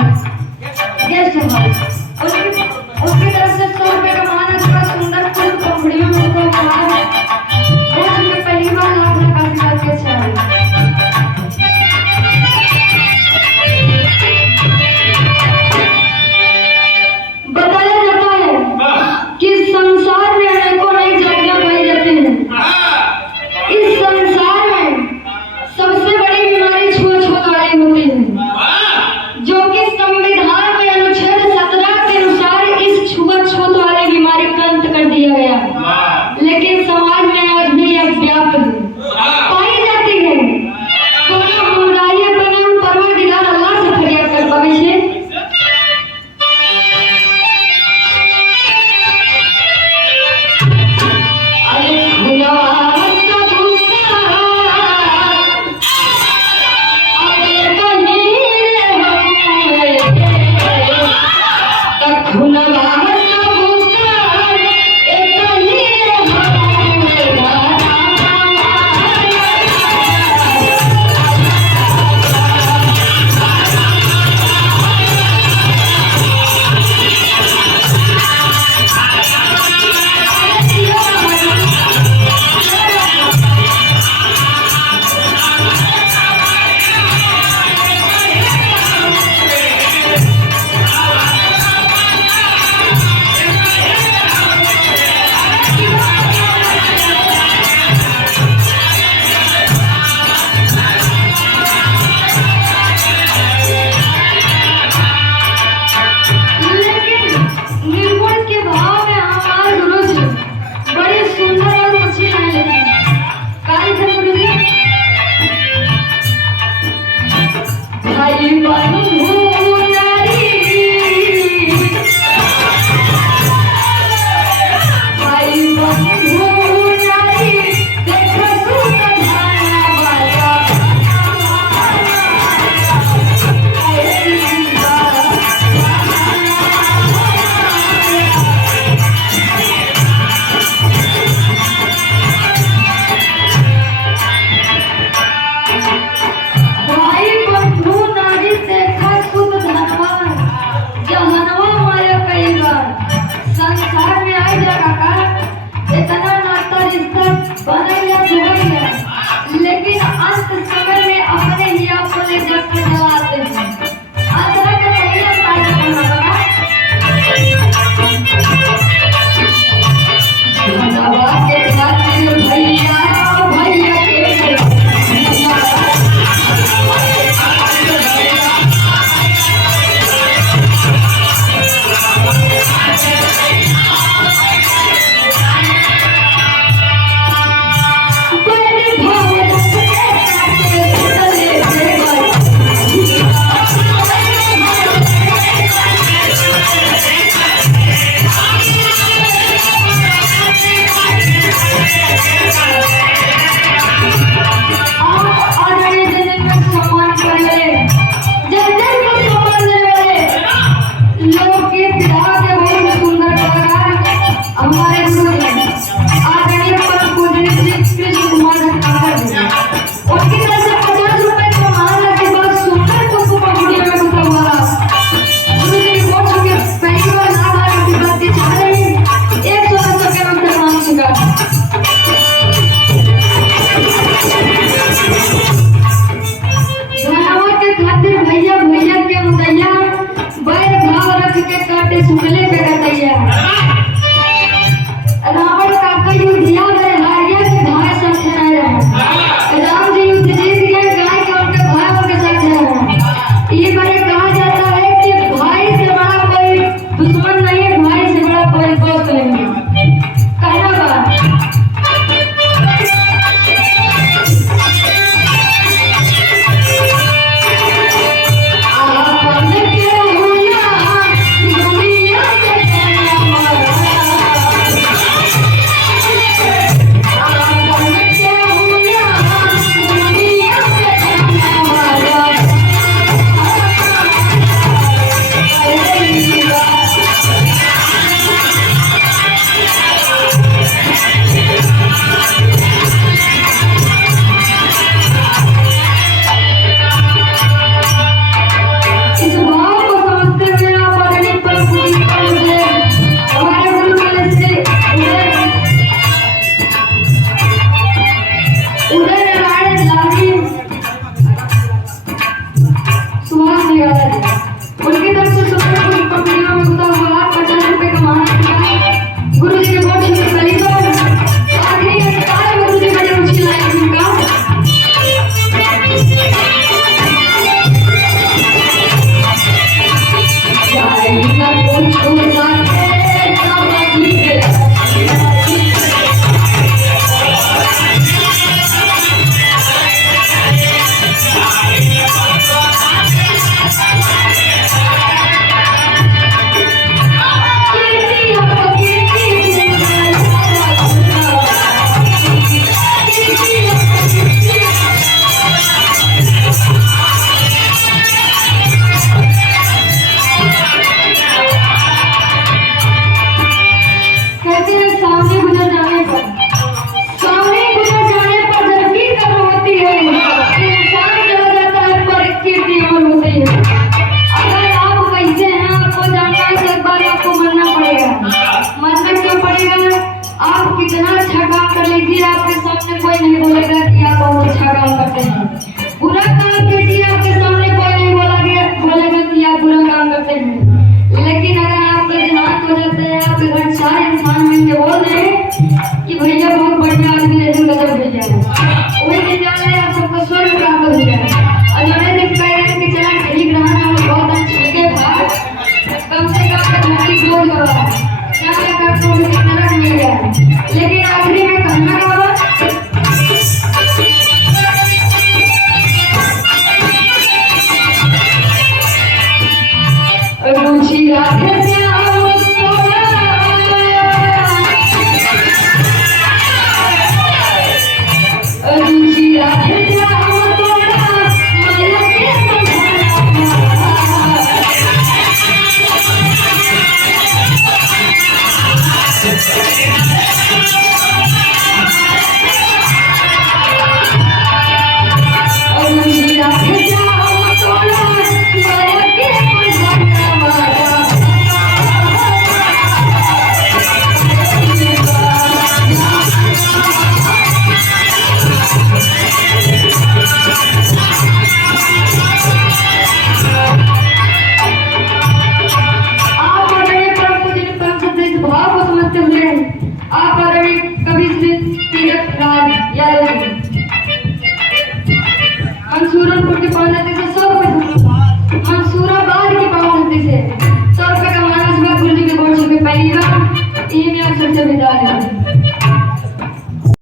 House, guest house. उसकी तरफ से 100 रुपए का मान है, सुंदर फूल पंखुड़ियों में उनको उपहार है। वो जिनमें पहली बार लाख आशीर्वाद के चाहे। बताया जाता है कि संसार में अनेकों नई जातियां पाई जाती हैं। इस संसार में सबसे बड़ी बीमारी छुआछूत वाली होती है, जो कि संविधान के अनुच्छेद 17 के अनुसार इस छुआछूत वाली बीमारी का अंत कर दिया गया। लेकिन समाज में आज भी यह व्याप्त पाई जाती है। तो समुदाय अपने परवरदिगार अल्लाह से फरियाद कर भविष्य भाई बंधु नारी देखा सामने कोई नहीं बोलेगा कि आप बहुत अच्छा काम करते हैं। बुरा काम कीजिए, आपके सामने कोई नहीं बोलेगा कि आप बुरा काम करते हैं। लेकिन अगर आपका देहांत हो जाता है, आपके घर सारे इंसान मिलकर बोल रहे हैं कि भैया बहुत बढ़िया आदमी है, दिन गजब भैया है, वही दिन जान रहे आप सबको स्वर्ग प्राप्त हो जाए। और जो दिन कह रहे हैं कि चला ठीक रहना और बहुत अच्छे के भाग कम से कम धरती बोल करवा क्या कर तो मुझे नरक मिल गया। लेकिन आखिरी में कहना क्या हुआ, रुचि राधे श्याम तोरा, रुचि राधे श्याम तोरा, मन के समझाना। रुचि राधे श्याम तोरा, मन के समझाना। आप आदरणीय परम पूज्य परम सत्य इस भाव को समझते हुए आप आदरणीय कवि श्री तीरथ राज यादव जी मंसूरपुर के पावनती से 100 रुपये, मंसूराबाद की पावनती से 100 रुपये का मानस गुरु जी के गोड़ छू के पहली बार यही में आप सबसे विदा लेते हैं।